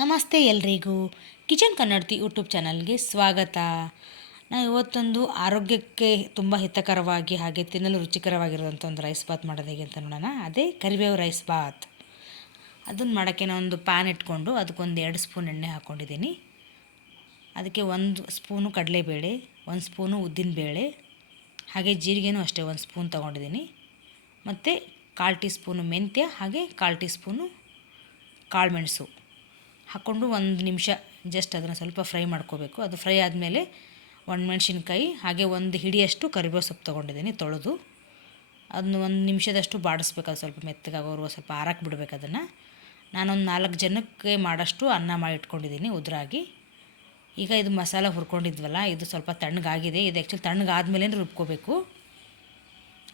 ನಮಸ್ತೆ ಎಲ್ರಿಗೂ. ಕಿಚನ್ ಕನ್ನಡತಿ ಯೂಟ್ಯೂಬ್ ಚಾನಲ್ಗೆ ಸ್ವಾಗತ. ನಾ ಇವತ್ತೊಂದು ಆರೋಗ್ಯಕ್ಕೆ ತುಂಬ ಹಿತಕರವಾಗಿ ಹಾಗೆ ತಿನ್ನಲು ರುಚಿಕರವಾಗಿರುವಂಥ ಒಂದು ರೈಸ್ ಬಾತ್ ಮಾಡೋದು ಹೇಗೆ ಅಂತ ನೋಡೋಣ. ಅದೇ ಕರಿಬೇವು ರೈಸ್ ಬಾತ್ ಅದನ್ನು ಮಾಡೋಕ್ಕೆ ನಾನು ಒಂದು ಪ್ಯಾನ್ ಇಟ್ಕೊಂಡು ಅದಕ್ಕೊಂದು ಎರಡು ಸ್ಪೂನ್ ಎಣ್ಣೆ ಹಾಕ್ಕೊಂಡಿದ್ದೀನಿ ಅದಕ್ಕೆ ಒಂದು ಸ್ಪೂನು ಕಡಲೆಬೇಳೆ, ಒಂದು ಸ್ಪೂನು ಉದ್ದಿನಬೇಳೆ, ಹಾಗೆ ಜೀರಿಗೆನೂ ಅಷ್ಟೇ ಒಂದು ಸ್ಪೂನ್ ತೊಗೊಂಡಿದ್ದೀನಿ. ಮತ್ತು ಕಾಲು ಟೀ ಸ್ಪೂನು ಮೆಂತ್ಯ, ಹಾಗೆ ಕಾಲು ಟೀ ಸ್ಪೂನು ಕಾಳುಮೆಣಸು ಹಾಕ್ಕೊಂಡು ಒಂದು ನಿಮಿಷ ಜಸ್ಟ್ ಅದನ್ನು ಸ್ವಲ್ಪ ಫ್ರೈ ಮಾಡ್ಕೋಬೇಕು. ಅದು ಫ್ರೈ ಆದಮೇಲೆ ಒಣಮೆಣ್ಸಿನ್ಕಾಯಿ ಹಾಗೆ ಒಂದು ಹಿಡಿಯಷ್ಟು ಕರಿಬೇವು ಸೊಪ್ಪು ತೊಗೊಂಡಿದ್ದೀನಿ ತೊಳೆದು. ಅದನ್ನ ಒಂದು ನಿಮಿಷದಷ್ಟು ಬಾಡಿಸ್ಬೇಕು, ಅದು ಸ್ವಲ್ಪ ಮೆತ್ತಗಾಗೋರು ಸ್ವಲ್ಪ ಆರಕ್ಕೆ ಬಿಡಬೇಕು ಅದನ್ನು. ನಾನೊಂದು ನಾಲ್ಕು ಜನಕ್ಕೆ ಮಾಡೋಷ್ಟು ಅನ್ನ ಮಾಡಿ ಇಟ್ಕೊಂಡಿದ್ದೀನಿ ಉದ್ರಾಗಿ. ಈಗ ಇದು ಮಸಾಲ ಹುರ್ಕೊಂಡಿದ್ವಲ್ಲ, ಇದು ಸ್ವಲ್ಪ ತಣ್ಣಗಾಗಿದೆ. ಇದು ಆ್ಯಕ್ಚುಲಿ ತಣ್ಣಗಾದ್ಮೇಲೆ ರುಬ್ಕೋಬೇಕು.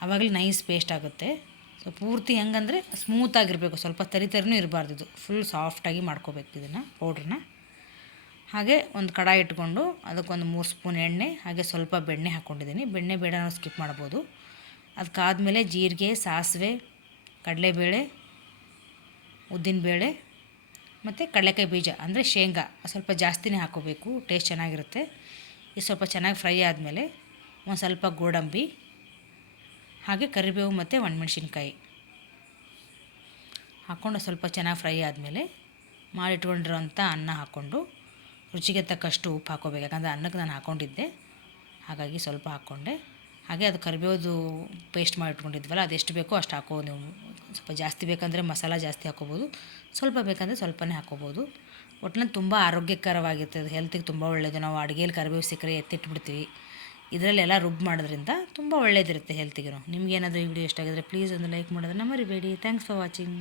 ಆವಾಗಲೇ ನೈಸ್ ಪೇಸ್ಟ್ ಆಗುತ್ತೆ. ಸೊ ಪೂರ್ತಿ ಹೆಂಗಂದರೆ ಸ್ಮೂತಾಗಿರಬೇಕು ಸ್ವಲ್ಪ ತರಿ ತರಿನೂ ಇರಬಾರ್ದು ಇದು. ಫುಲ್ ಸಾಫ್ಟಾಗಿ ಮಾಡ್ಕೋಬೇಕು ಇದನ್ನು ಪೌಡ್ರನ್ನ ಹಾಗೆ ಒಂದು ಕಡಾಯಿ ಇಟ್ಕೊಂಡು ಅದಕ್ಕೊಂದು ಮೂರು ಸ್ಪೂನ್ ಎಣ್ಣೆ, ಹಾಗೆ ಸ್ವಲ್ಪ ಬೆಣ್ಣೆ ಹಾಕ್ಕೊಂಡಿದ್ದೀನಿ ಬೆಣ್ಣೆ ಬೇಡ ನಾವು ಸ್ಕಿಪ್ ಮಾಡ್ಬೋದು. ಅದಕ್ಕಾದಮೇಲೆ ಜೀರಿಗೆ, ಸಾಸಿವೆ, ಕಡಲೆಬೇಳೆ, ಉದ್ದಿನಬೇಳೆ, ಮತ್ತು ಕಡಲೆಕಾಯಿ ಬೀಜ, ಅಂದರೆ ಶೇಂಗಾ. ಸ್ವಲ್ಪ ಜಾಸ್ತಿನೇ ಹಾಕೋಬೇಕು ಟೇಸ್ಟ್ ಚೆನ್ನಾಗಿರುತ್ತೆ. ಇದು ಸ್ವಲ್ಪ ಚೆನ್ನಾಗಿ ಫ್ರೈ ಆದಮೇಲೆ ಒಂದು ಸ್ವಲ್ಪ ಗೋಡಂಬಿ ಹಾಗೆ ಕರಿಬೇವು ಮತ್ತು ಒಣಮೆಣ್ಸಿನ್ಕಾಯಿ. ಹಾಕ್ಕೊಂಡು ಸ್ವಲ್ಪ ಚೆನ್ನಾಗಿ ಫ್ರೈ ಆದಮೇಲೆ ಮಾಡಿಟ್ಕೊಂಡಿರೋಂಥ ಅನ್ನ ಹಾಕ್ಕೊಂಡು ರುಚಿಗೆ ತಕ್ಕಷ್ಟು ಉಪ್ಪು ಹಾಕ್ಕೋಬೇಕು. ಯಾಕಂದರೆ ಅನ್ನಕ್ಕೆ ನಾನು ಹಾಕ್ಕೊಂಡಿದ್ದೆ. ಹಾಗಾಗಿ ಸ್ವಲ್ಪ ಹಾಕ್ಕೊಂಡೆ. ಹಾಗೆ ಅದು ಕರಿಬೇವುದು ಪೇಸ್ಟ್ ಮಾಡಿಟ್ಕೊಂಡಿದ್ವಲ್ಲ ಅದೆಷ್ಟು ಬೇಕೋ ಅಷ್ಟು ಹಾಕೋ ನೀವು. ಸ್ವಲ್ಪ ಜಾಸ್ತಿ ಬೇಕಂದರೆ ಮಸಾಲ ಜಾಸ್ತಿ ಹಾಕ್ಕೋಬೋದು, ಸ್ವಲ್ಪ ಬೇಕಂದರೆ ಸ್ವಲ್ಪನೇ ಹಾಕ್ಕೋಬೋದು. ಒಟ್ಟಿನಲ್ಲಿ ತುಂಬ ಆರೋಗ್ಯಕರವಾಗಿರ್ತದೆ ಹೆಲ್ತಿಗೆ ತುಂಬ ಒಳ್ಳೆಯದು ನಾವು ಅಡುಗೆಯಲ್ಲಿ ಕರಿಬೇವು ಸಿಕ್ಕರೆ ಎತ್ತಿಟ್ಬಿಡ್ತೀವಿ. ಇದರಲ್ಲೆಲ್ಲ ರುಬ್ ಮಾಡೋದ್ರಿಂದ ತುಂಬ ಒಳ್ಳೇದಿರುತ್ತೆ ಹೆಲ್ತಿಗೂ ನಿಮಗೇನಾದರೂ ಈ ವಿಡಿಯೋ ಇಷ್ಟ ಆಗಿದ್ರೆ ಪ್ಲೀಸ್ ಒಂದು ಲೈಕ್ ಮಾಡೋದನ್ನು ಮರಿಬೇಡಿ. Thanks for watching